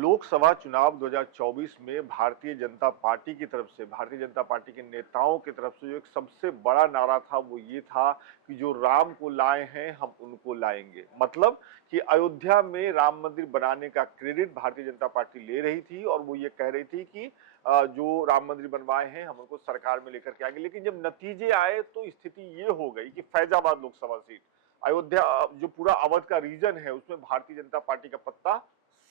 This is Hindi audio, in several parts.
लोकसभा चुनाव 2024 में भारतीय जनता पार्टी की तरफ से, भारतीय जनता पार्टी के नेताओं की तरफ से जो एक सबसे बड़ा नारा था वो ये था कि जो राम को लाए हैं हम उनको लाएंगे। मतलब कि अयोध्या में राम मंदिर बनाने का क्रेडिट भारतीय जनता पार्टी ले रही थी और वो ये कह रही थी कि जो राम मंदिर बनवाए हैं हम उनको सरकार में लेकर के आएंगे। लेकिन जब नतीजे आए तो स्थिति ये हो गई कि फैजाबाद लोकसभा सीट, अयोध्या जो पूरा अवध का रीजन है उसमें भारतीय जनता पार्टी का पत्ता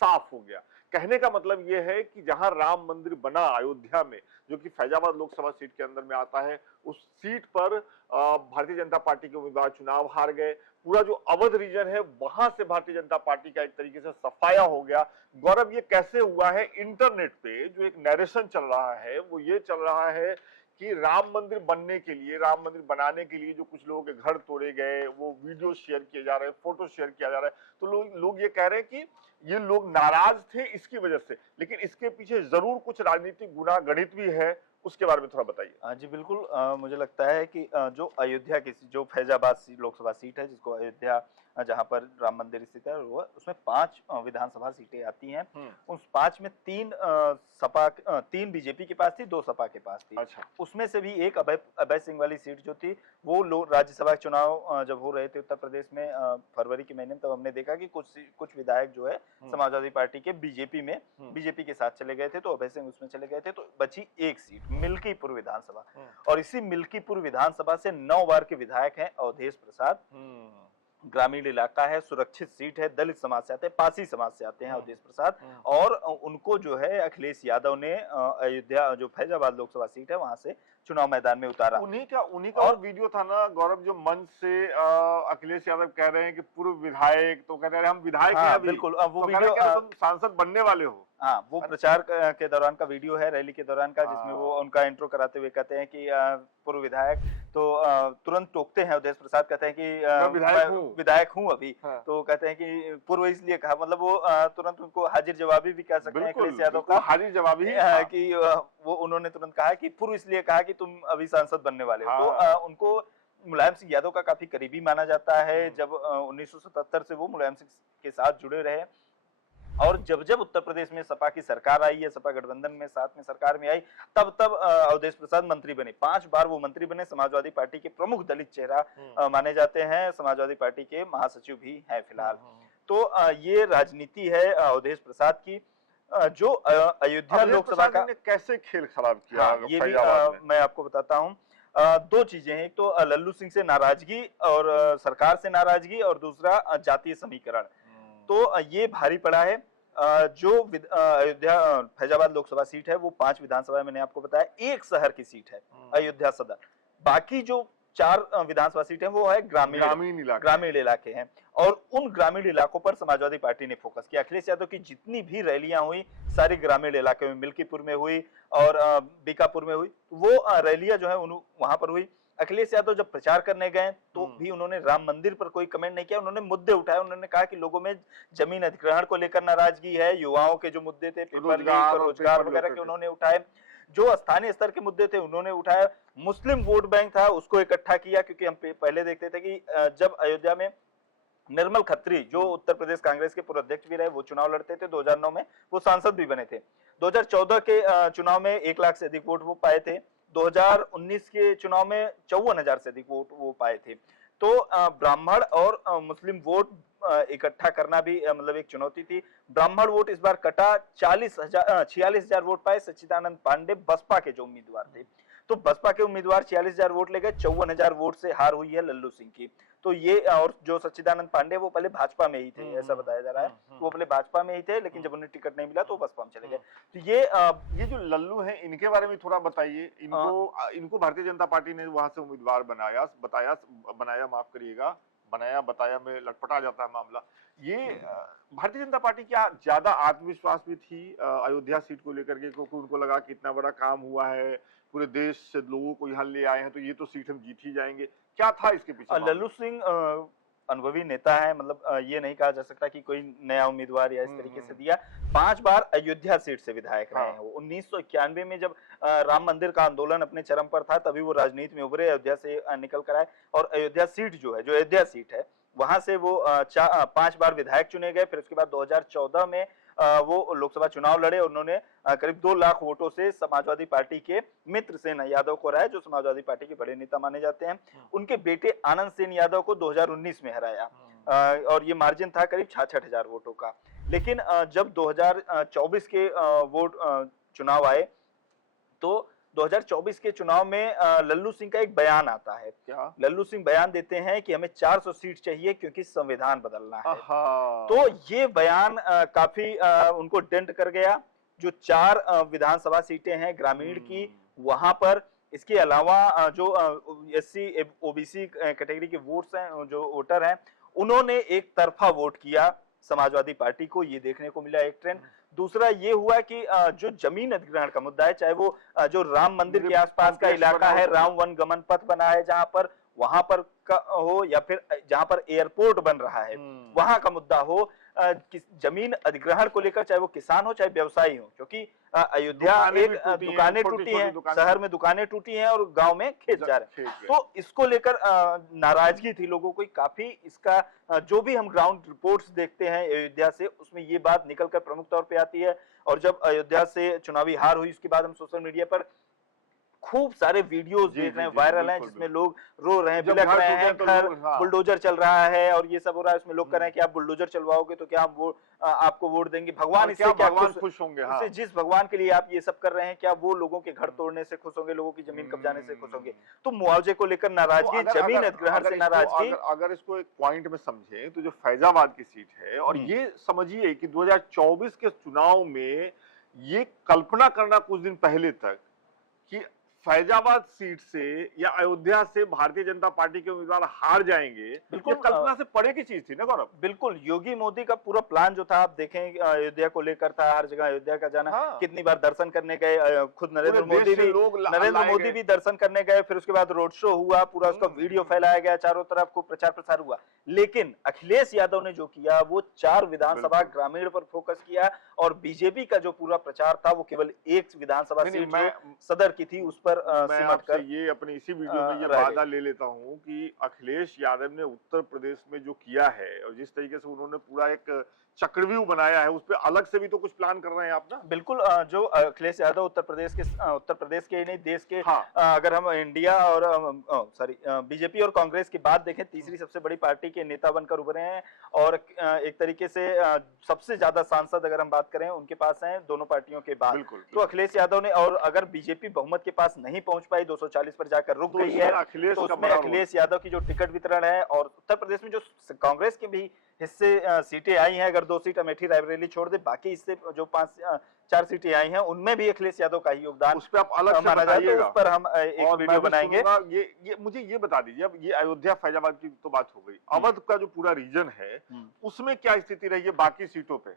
साफ हो गया। कहने का मतलब यह है कि जहां राम मंदिर बना अयोध्या में, जो कि फैजाबाद लोकसभा सीट के अंदर में आता है, उस सीट पर भारतीय जनता पार्टी के उम्मीदवार चुनाव हार गए। पूरा जो अवध रीजन है वहां से भारतीय जनता पार्टी का एक तरीके से सफाया हो गया। गौरव, ये कैसे हुआ है? इंटरनेट पे जो एक नैरेशन चल रहा है वो ये चल रहा है कि राम मंदिर बनने के लिए, राम मंदिर बनाने के लिए जो कुछ लोगों के घर तोड़े गए, वो वीडियो शेयर किए जा रहे हैं, फोटो शेयर किया जा रहा है, तो लोग ये कह रहे हैं कि ये लोग नाराज थे इसकी वजह से। लेकिन इसके पीछे जरूर कुछ राजनीतिक गुना गणित भी है, उसके बारे में थोड़ा बताइए। जी बिल्कुल, मुझे लगता है कि जो अयोध्या की जो फैजाबाद लोकसभा सीट है, जिसको अयोध्या जहां पर राम मंदिर स्थित है, वो उसमें 5 विधानसभा सीटें आती हैं। उस 5 में 3 बीजेपी के पास थी, 2 सपा के पास थी। अच्छा। उसमें से भी एक अभय सिंह वाली सीट जो थी, वो लोग राज्यसभा चुनाव जब हो रहे थे उत्तर प्रदेश में फरवरी के महीने में, तब हमने देखा कि कुछ विधायक जो है समाजवादी पार्टी के बीजेपी के साथ चले गए थे, तो अभय सिंह उसमें चले गए थे, तो बची एक सीट मिल्कीपुर विधानसभा। और इसी मिल्कीपुर विधानसभा से 9 बार के विधायक हैं अवधेश प्रसाद। ग्रामीण इलाका है, सुरक्षित सीट है, दलित समाज से आते हैं, पासी समाज से आते हैं अवधेश प्रसाद। और उनको जो है अखिलेश यादव ने अयोध्या जो फैजाबाद लोकसभा सीट है वहां से चुनाव मैदान में उतारा। उन्हीं का और वीडियो था ना गौरव, जो मंच से अखिलेश यादव कह रहे हैं कि पूर्व विधायक, तो कह रहे हैं हम विधायक हैं अभी। बिल्कुल, वो तो वीडियो तुम सांसद बनने वाले हो। हाँ, वो प्रचार के दौरान का वीडियो है, रैली के दौरान का, जिसमें वो उनका इंट्रो कराते हुए कहते हैं कि पूर्व विधायक, तो तुरंत टोकते हैं अवधेश प्रसाद, कहते हैं कि मैं विधायक हूँ अभी। हाँ। तो कहते हैं कि पूर्व इसलिए कहा, मतलब वो तुरंत उनको हाजिर जवाबी भी कह सकते हैं अखिलेश यादव का, हाजिर जवाबी कि वो उन्होंने तुरंत कहा कि पूर्व इसलिए कहा कि तुम अभी सांसद बनने वाले हो। तो उनको मुलायम सिंह यादव का काफी करीबी माना जाता है। जब 1977 से वो मुलायम सिंह के साथ जुड़े रहे, और जब उत्तर प्रदेश में सपा की सरकार आई है, सपा गठबंधन में साथ में सरकार में आई, तब अवधेश प्रसाद मंत्री बने। 5 बार वो मंत्री बने, समाजवादी पार्टी के प्रमुख दलित चेहरा माने जाते हैं, समाजवादी पार्टी के महासचिव भी हैं फिलहाल। तो ये राजनीति है अवधेश प्रसाद की, जो अयोध्या लोकसभा का कैसे खेल खराब किया। हाँ, ये भी मैं आपको बताता हूँ। 2 चीजें हैं, एक तो लल्लू सिंह से नाराजगी और सरकार से नाराजगी, और दूसरा जातीय समीकरण। तो ये भारी पड़ा है। जो अयोध्या फैजाबाद लोकसभा सीट है वो 5 विधानसभा, मैंने आपको बताया, 1 शहर की सीट है अयोध्या सदर। बाकी जो 4 विधानसभा सीट है वो है ग्रामीण इलाके हैं, और उन ग्रामीण इलाकों पर समाजवादी पार्टी ने फोकस किया। अखिलेश यादव की जितनी भी रैलियां हुई सारी ग्रामीण इलाके में, मिल्कीपुर में हुई और बीकापुर में हुई, वो रैलियां जो है वहां पर हुई। अखिलेश यादव जब प्रचार करने गए तो भी उन्होंने राम मंदिर पर कोई कमेंट नहीं किया, उन्होंने मुद्दे उठाए। उन्होंने कहा कि लोगों में जमीन अधिग्रहण को लेकर नाराजगी है, युवाओं के जो मुद्दे थे, रोजगार वगैरह के उन्होंने उठाए, जो स्थानीय स्तर के मुद्दे थे उन्होंने उठाए। मुस्लिम वोट बैंक था उसको इकट्ठा किया, क्योंकि हम पहले देखते थे कि जब अयोध्या में निर्मल खत्री, जो उत्तर प्रदेश कांग्रेस के पूर्व अध्यक्ष भी रहे, वो चुनाव लड़ते थे, 2009 में वो सांसद भी बने थे। 2014 के चुनाव में 1 लाख से अधिक वोट वो पाए थे। 2019 के चुनाव में 54,000 से अधिक वोट वो पाए थे। तो ब्राह्मण और मुस्लिम वोट इकट्ठा करना भी मतलब एक चुनौती थी। ब्राह्मण वोट इस बार कटा, 46,000 वोट पाए सच्चिदानंद पांडे बसपा के जो उम्मीदवार थे। तो बसपा के उम्मीदवार 46,000 वोट ले गए, 54,000 वोट से हार हुई है लल्लू सिंह की। तो ये, और जो सच्चिदानंद पांडे वो पहले भाजपा में ही थे, ऐसा बताया जा रहा है, वो पहले भाजपा में ही थे, लेकिन जब उन्हें टिकट नहीं मिला तो बसपा में चले गए। तो ये जो लल्लू हैं इनके बारे में थोड़ा बताइए। इनको भारतीय जनता पार्टी ने वहां से उम्मीदवार बनाया बताया में लटपटा जाता है मामला। ये भारतीय जनता पार्टी क्या ज्यादा आत्मविश्वास भी थी अयोध्या सीट को लेकर के, क्योंकि उनको लगा कि इतना बड़ा काम हुआ है, पूरे देश से लोगों को यहाँ ले आए हैं, तो ये तो सीट हम जीत ही जाएंगे। क्या था इसके पीछे? लल्लू सिंह अनुभवी नेता है, मतलब ये नहीं कहा जा सकता कि कोई नया उम्मीदवार या इस तरीके से दिया। 5 बार अयोध्या सीट से विधायक रहे हैं वो। 1991 में जब राम मंदिर का आंदोलन अपने चरम पर था, तभी वो राजनीति में उभरे, अयोध्या से निकल कर आए, और अयोध्या सीट जो है, जो अयोध्या सीट है, वहां से वो 5 बार विधायक चुने गए। फिर उसके बाद 2014 में वो लोकसभा चुनाव लड़े और उन्होंने करीब 2 लाख वोटों से समाजवादी पार्टी के मित्र सेन यादव को हराया, जो समाजवादी पार्टी के बड़े नेता माने जाते हैं। उनके बेटे आनंद सेन यादव को 2019 में हराया और ये मार्जिन था करीब 66,000 वोटों का। लेकिन जब 2024 के वोट चुनाव आए तो 2024 के चुनाव में लल्लू सिंह का एक बयान आता है। क्या? लल्लू सिंह बयान देते हैं कि हमें 400 सीट चाहिए क्योंकि संविधान बदलना है। आहा। तो ये बयान काफी उनको डेंट कर गया। जो 4 विधानसभा सीटें हैं ग्रामीण की, वहां पर इसके अलावा जो एससी ओबीसी कैटेगरी के वोट्स हैं, जो वोटर हैं, उन्होंने एक तरफा वोट किया समाजवादी पार्टी को। ये देखने को मिला एक ट्रेंड। दूसरा ये हुआ कि जो जमीन अधिग्रहण का मुद्दा है, चाहे वो जो राम मंदिर के आसपास का इलाका है, राम वन गमन पथ बना है जहां पर, वहां पर हो, या फिर जहां पर एयरपोर्ट बन रहा है वहां का मुद्दा हो, जमीन अधिग्रहण को लेकर, चाहे वो किसान हो चाहे व्यवसायी हो, क्योंकि अयोध्या एक दुकानें टूटी हैं, शहर में दुकानें टूटी हैं और गांव में खेत जा रहे हैं। तो इसको लेकर नाराजगी थी लोगों को काफी। इसका जो भी हम ग्राउंड रिपोर्ट्स देखते हैं अयोध्या से, उसमें ये बात निकलकर प्रमुख तौर पे आती है। और जब अयोध्या से चुनावी हार हुई, उसके बाद हम सोशल मीडिया पर खूब सारे वीडियोस देख रहे हैं, वायरल हैं, जिसमें लोग रो रहे हैं, बिलख रहे हैं, घर बुलडोजर चल रहा है और ये सब हो रहा है। उसमें लोग कह रहे हैं कि आप बुलडोजर चलवाओगे तो क्या हम वो आपको वोट देंगे? भगवान इससे क्या खुश होंगे? हाँ। जिस भगवान के लिए आप ये सब कर रहे हैं, क्या वो लोगों के घर तोड़ने से खुश होंगे, लोगों की जमीन कब्जाने से खुश होंगे? तो मुआवजे को लेकर नाराजगी, जमीन अधिग्रहण से नाराजगी। अगर इसको एक पॉइंट में समझें तो जो फैजाबाद की सीट है, और ये समझिए कि 2024 के चुनाव में ये कल्पना करना कुछ दिन पहले तक कि फैजाबाद सीट से या अयोध्या से भारतीय जनता पार्टी के उम्मीदवार हार जाएंगे, बिल्कुल कल्पना से परे की चीज थी ना गौरव। बिल्कुल, योगी मोदी का पूरा प्लान जो था, आप देखें अयोध्या को लेकर था, हर जगह अयोध्या का जाना। हाँ। कितनी बार दर्शन करने गए, खुद नरेंद्र मोदी भी दर्शन करने गए, फिर उसके बाद रोड शो हुआ, पूरा उसका वीडियो फैलाया गया, चारों तरफ खूब प्रचार प्रसार हुआ। लेकिन अखिलेश यादव ने जो किया वो 4 विधानसभा ग्रामीण पर फोकस किया, और बीजेपी का जो पूरा प्रचार था वो केवल एक विधानसभा सीट सदर की थी, उस पर मैं आपसे ये अपनी इसी वीडियो में ये वादा ले लेता हूं कि अखिलेश यादव ने उत्तर प्रदेश में जो किया है और जिस तरीके से उन्होंने पूरा एक चक्रव्यूह बनाया है, उस पे अलग से भी तो कुछ प्लान कर रहे हैं आप ना? बिल्कुल, जो अखिलेश यादव उत्तर प्रदेश के नहीं देश के, हाँ। अगर हम इंडिया और बीजेपी और कांग्रेस की बात देखें, तीसरी सबसे बड़ी पार्टी के नेता बनकर उभरे हैं। और एक तरीके से सबसे ज्यादा सांसद अगर हम बात करें उनके पास हैं दोनों पार्टियों के बाद। तो अखिलेश यादव ने, और अगर बीजेपी बहुमत के पास नहीं पहुंच पाई, 240 पर जाकर रुक गई है, तो उसमें अखिलेश यादव की जो टिकट वितरण है, और उत्तर प्रदेश में जो कांग्रेस के भी हिस्से सीटें आई हैं, अगर 2 सीट अमेठी रायबरेली छोड़ दे, बाकी हिस्से जो 4 सीटें आई हैं, उनमें भी अखिलेश यादव का ही योगदान उस पर आप अलग से बताइएगा। उस पर हम एक वीडियो बनाएंगे। ये मुझे ये बता दीजिए, अब ये अयोध्या फैजाबाद की तो बात हो गई, अवध का जो पूरा रीजन है उसमें क्या स्थिति रही है बाकी सीटों पे?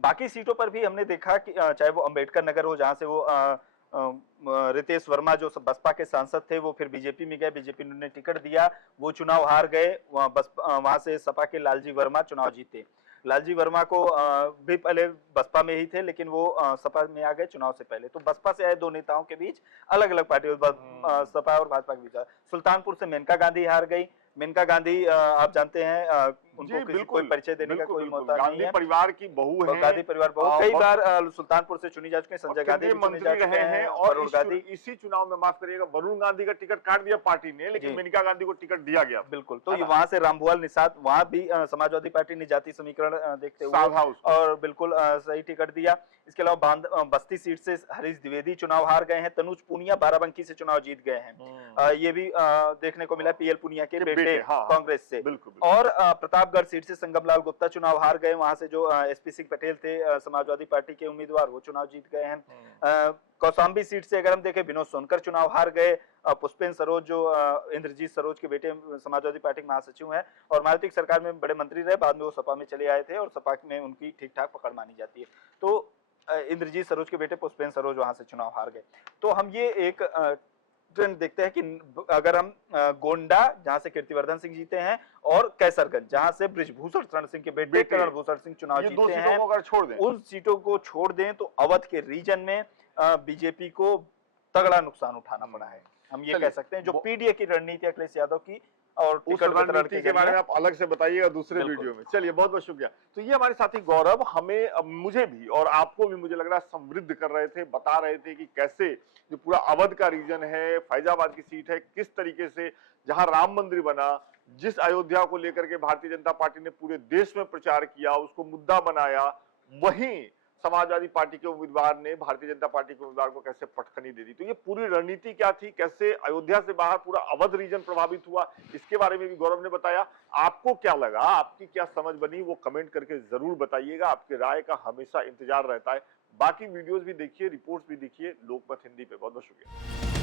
बाकी सीटों पर भी हमने देखा कि चाहे वो अंबेडकर नगर हो, जहां से वो रितेश वर्मा जो बसपा के सांसद थे, वो फिर बीजेपी में गए, बीजेपी ने उन्हें टिकट दिया, वो चुनाव हार गए। वहां से सपा के लालजी वर्मा चुनाव जीते। लालजी वर्मा को भी पहले बसपा में ही थे, लेकिन वो सपा में आ गए चुनाव से पहले। तो बसपा से आए 2 नेताओं के बीच अलग अलग पार्टी, सपा और भाजपा के बीच। सुल्तानपुर से मेनका गांधी हार गई। मेनका गांधी आप जानते हैं, उनको कोई परिचय देने का कोई मौका नहीं है। परिवार की बहू है, गांधी परिवार बहू, कई बार सुल्तानपुर से चुनी जा चुके हैं। संजय गांधी मंत्री रहे हैं, और इसी चुनाव में, माफ करिएगा, वरुण गांधी का टिकट काट दिया पार्टी ने, लेकिन मेनका गांधी को टिकट दिया गया। बिल्कुल, तो वहां से रामभुआल निषाद, वहां भी समाजवादी पार्टी ने जाति समीकरण देखते हुए और बिल्कुल सही टिकट दिया। इसके अलावा बस्ती सीट से हरीश द्विवेदी चुनाव हार गए हैं। तनुज पूनिया बाराबंकी से चुनाव जीत गए हैं। ये भी देखने को मिला, पीएल पूनिया के बेटे कांग्रेस से। और प्रतापगढ़ सीट से संगमलाल गुप्ता चुनाव हार गए। वहां से जो एसपी सिंह पटेल थे समाजवादी पार्टी के उम्मीदवार, वो चुनाव जीत गए हैं। कौशाम्बी सीट से अगर हम देखें, विनोद सोनकर चुनाव हार गए। पुष्पेंद्र सरोज जो इंद्रजीत सरोज के बेटे समाजवादी पार्टी के महासचिव हैं, और मायावती की सरकार में बड़े मंत्री रहे, बाद में वो सपा में चले आए थे, और सपा में उनकी ठीक ठाक पकड़ मानी जाती है। तो इंद्रजीत सरोज के बेटे पुष्पेंद्र सरोज वहां से चुनाव हार गए। तो हम ये एक ट्रेंड देखते हैं कि अगर हम गोंडा, जहां से कीर्तिवर्धन सिंह जीते हैं, और कैसरगंज, जहां से ब्रिजभूषण शरण सिंह के बेटे करणभूषण सिंह चुनाव जीते हैं, अगर छोड़ दें, उन सीटों को छोड़ दें, तो अवध के रीजन में बीजेपी को तगड़ा नुकसान उठाना पड़ा है। हम ये कह सकते हैं, जो पीडीए की रणनीति अखिलेश यादव की, और उस टिकट वितरण रणनीति के बारे में जरिए। आप अलग से बताइएगा दूसरे बिल्कुल। वीडियो में। चलिए बहुत बहुत शुक्रिया। तो ये हमारे साथी गौरव हमें मुझे भी और आपको भी मुझे लग रहा है समृद्ध कर रहे थे, बता रहे थे कि कैसे जो पूरा अवध का रीजन है, फैजाबाद की सीट है, किस तरीके से जहां राम मंदिर बना, जिस अयोध्या को लेकर के भारतीय जनता पार्टी ने पूरे देश में प्रचार किया, उसको मुद्दा बनाया, वहीं समाजवादी पार्टी के उम्मीदवार ने भारतीय जनता पार्टी के उम्मीदवार को कैसे पटखनी दे दी। तो ये पूरी रणनीति क्या थी, कैसे अयोध्या से बाहर पूरा अवध रीजन प्रभावित हुआ, इसके बारे में भी गौरव ने बताया। आपको क्या लगा, आपकी क्या समझ बनी, वो कमेंट करके जरूर बताइएगा। आपकी राय का हमेशा इंतजार रहता है। बाकी वीडियोस भी देखिए, रिपोर्ट्स भी देखिए लोकमत हिंदी पे। बहुत बहुत शुक्रिया।